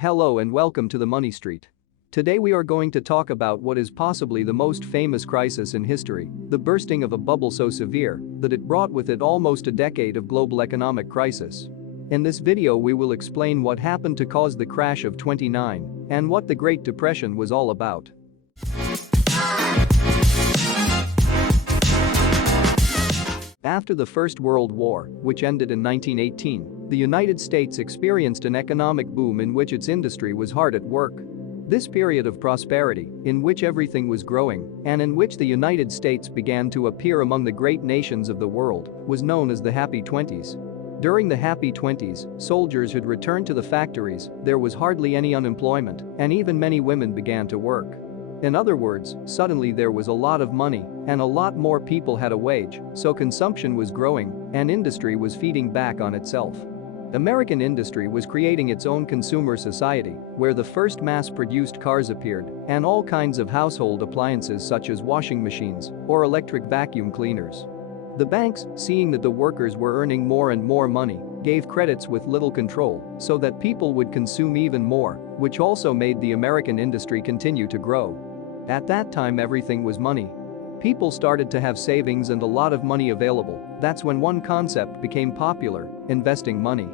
Hello and welcome to the Money Street. Today we are going to talk about what is possibly the most famous crisis in history, the bursting of a bubble so severe that it brought with it almost a decade of global economic crisis. In this video we will explain what happened to cause the crash of 29 and what the Great Depression was all about. After the First World War, which ended in 1918, the United States experienced an economic boom in which its industry was hard at work. This period of prosperity, in which everything was growing and in which the United States began to appear among the great nations of the world, was known as the Happy Twenties. During the Happy Twenties, soldiers had returned to the factories, there was hardly any unemployment, and even many women began to work. In other words, suddenly there was a lot of money and a lot more people had a wage, so consumption was growing and industry was feeding back on itself. American industry was creating its own consumer society where the first mass-produced cars appeared and all kinds of household appliances such as washing machines or electric vacuum cleaners. The banks, seeing that the workers were earning more and more money, gave credits with little control so that people would consume even more, which also made the American industry continue to grow. At that time everything was money. People started to have savings and a lot of money available. That's when one concept became popular: investing money.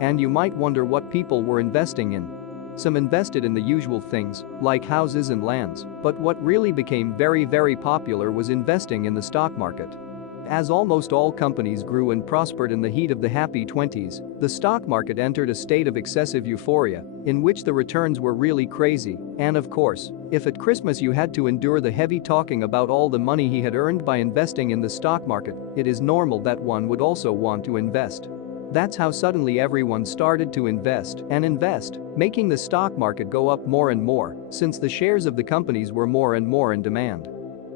And you might wonder what people were investing in. Some invested in the usual things, like houses and lands, but what really became very popular was investing in the stock market. As almost all companies grew and prospered in the heat of the Happy Twenties, the stock market entered a state of excessive euphoria, in which the returns were really crazy, and of course, if at Christmas you had to endure the heavy talking about all the money he had earned by investing in the stock market, it is normal that one would also want to invest. That's how suddenly everyone started to invest, making the stock market go up more and more, since the shares of the companies were more and more in demand.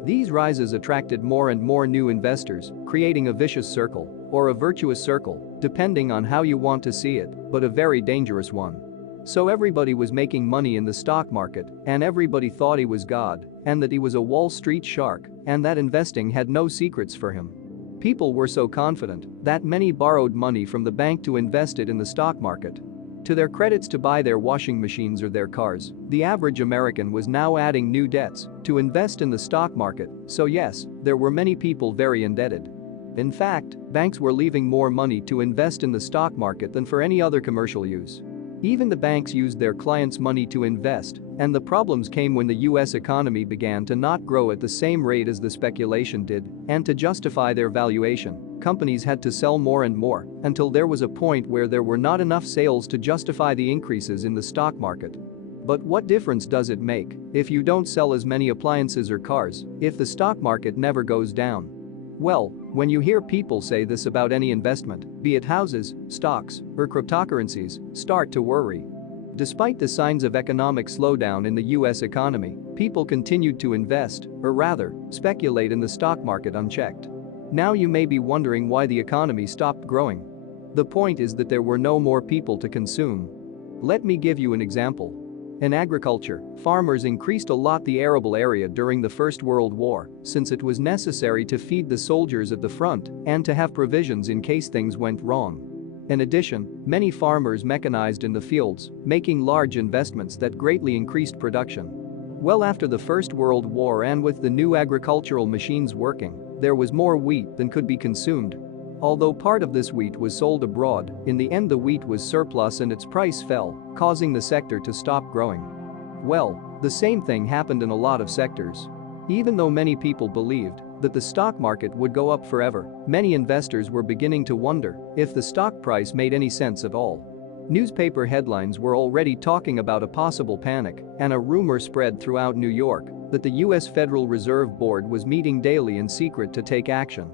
These rises attracted more and more new investors, creating a vicious circle, or a virtuous circle, depending on how you want to see it, but a very dangerous one. So everybody was making money in the stock market, and everybody thought he was God, and that he was a Wall Street shark, and that investing had no secrets for him. People were so confident that many borrowed money from the bank to invest it in the stock market. To their credits to buy their washing machines or their cars, the average American was now adding new debts to invest in the stock market, so yes, there were many people very indebted. In fact, banks were leaving more money to invest in the stock market than for any other commercial use. Even the banks used their clients' money to invest, and the problems came when the US economy began to not grow at the same rate as the speculation did, and to justify their valuation, companies had to sell more and more until there was a point where there were not enough sales to justify the increases in the stock market. But what difference does it make if you don't sell as many appliances or cars if the stock market never goes down? Well, when you hear people say this about any investment, be it houses, stocks, or cryptocurrencies, start to worry. Despite the signs of economic slowdown in the US economy, people continued to invest, or rather, speculate in the stock market unchecked. Now you may be wondering why the economy stopped growing. The point is that there were no more people to consume. Let me give you an example. In agriculture, farmers increased a lot the arable area during the First World War, since it was necessary to feed the soldiers at the front and to have provisions in case things went wrong. In addition, many farmers mechanized in the fields, making large investments that greatly increased production. Well, after the First World War and with the new agricultural machines working, there was more wheat than could be consumed. Although part of this wheat was sold abroad, in the end the wheat was surplus and its price fell, causing the sector to stop growing. Well, the same thing happened in a lot of sectors. Even though many people believed that the stock market would go up forever, many investors were beginning to wonder if the stock price made any sense at all. Newspaper headlines were already talking about a possible panic, and a rumor spread throughout New York that the US Federal Reserve Board was meeting daily in secret to take action.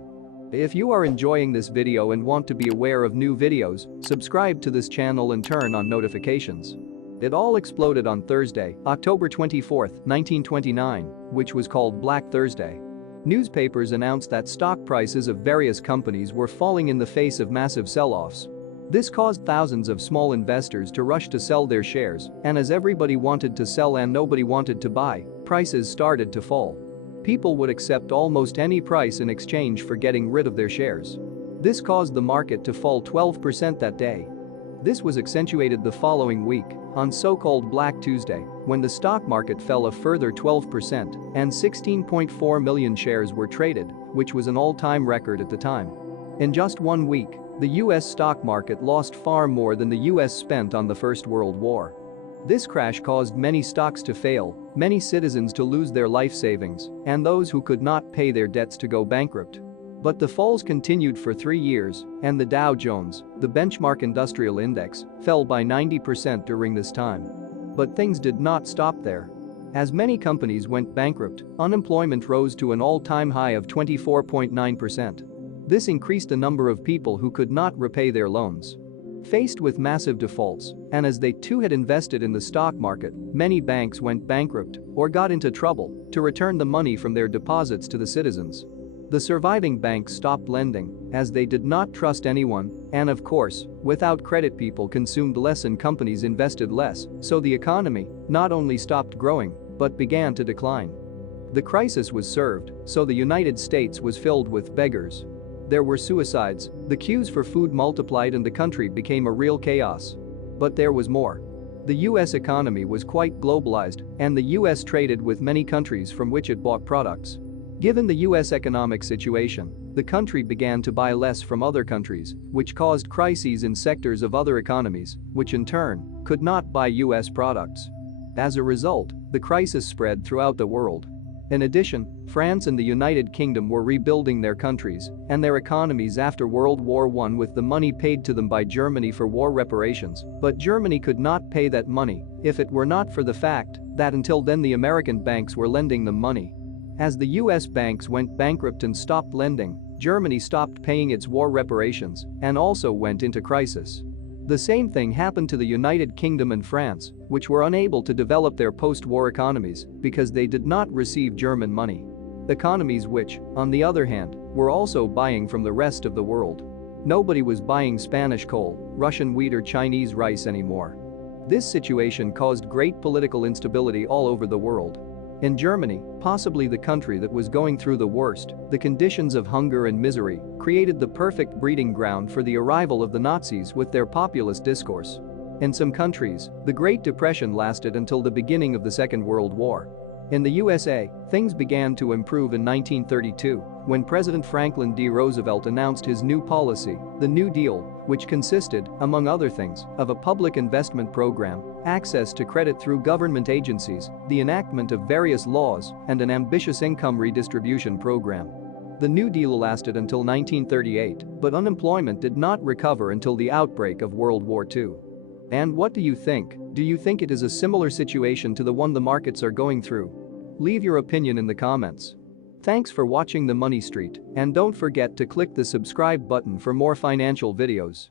If you are enjoying this video and want to be aware of new videos, subscribe to this channel and turn on notifications. It all exploded on Thursday, October 24, 1929, which was called Black Thursday. Newspapers announced that stock prices of various companies were falling in the face of massive sell-offs. This caused thousands of small investors to rush to sell their shares, and as everybody wanted to sell and nobody wanted to buy, prices started to fall. People would accept almost any price in exchange for getting rid of their shares. This caused the market to fall 12% that day. This was accentuated the following week, on so-called Black Tuesday, when the stock market fell a further 12% and 16.4 million shares were traded, which was an all-time record at the time. In just 1 week, the US stock market lost far more than the US spent on the First World War. This crash caused many stocks to fail, many citizens to lose their life savings, and those who could not pay their debts to go bankrupt. But the falls continued for 3 years, and the Dow Jones, the benchmark industrial index, fell by 90% during this time. But things did not stop there. As many companies went bankrupt, unemployment rose to an all-time high of 24.9%. This increased the number of people who could not repay their loans. Faced with massive defaults, and as they too had invested in the stock market, many banks went bankrupt or got into trouble to return the money from their deposits to the citizens. The surviving banks stopped lending as they did not trust anyone, and of course, without credit people consumed less and companies invested less, so the economy not only stopped growing but began to decline. The crisis was served, so the United States was filled with beggars. There were suicides, the queues for food multiplied and the country became a real chaos. But there was more. The US economy was quite globalized, and the US traded with many countries from which it bought products. Given the US economic situation, the country began to buy less from other countries, which caused crises in sectors of other economies, which in turn could not buy US products. As a result, the crisis spread throughout the world. In addition, France and the United Kingdom were rebuilding their countries and their economies after World War I with the money paid to them by Germany for war reparations, but Germany could not pay that money if it were not for the fact that until then the American banks were lending them money. As the US banks went bankrupt and stopped lending, Germany stopped paying its war reparations and also went into crisis. The same thing happened to the United Kingdom and France, which were unable to develop their post-war economies because they did not receive German money. Economies which, on the other hand, were also buying from the rest of the world. Nobody was buying Spanish coal, Russian wheat or Chinese rice anymore. This situation caused great political instability all over the world. In Germany, possibly the country that was going through the worst, the conditions of hunger and misery created the perfect breeding ground for the arrival of the Nazis with their populist discourse. In some countries, the Great Depression lasted until the beginning of the Second World War. In the USA, things began to improve in 1932 when President Franklin D. Roosevelt announced his new policy, the New Deal, which consisted, among other things, of a public investment program, access to credit through government agencies, the enactment of various laws, and an ambitious income redistribution program. The New Deal lasted until 1938, but unemployment did not recover until the outbreak of World War II. And what do you think? Do you think it is a similar situation to the one the markets are going through? Leave your opinion in the comments. Thanks for watching The Money Street, and don't forget to click the subscribe button for more financial videos.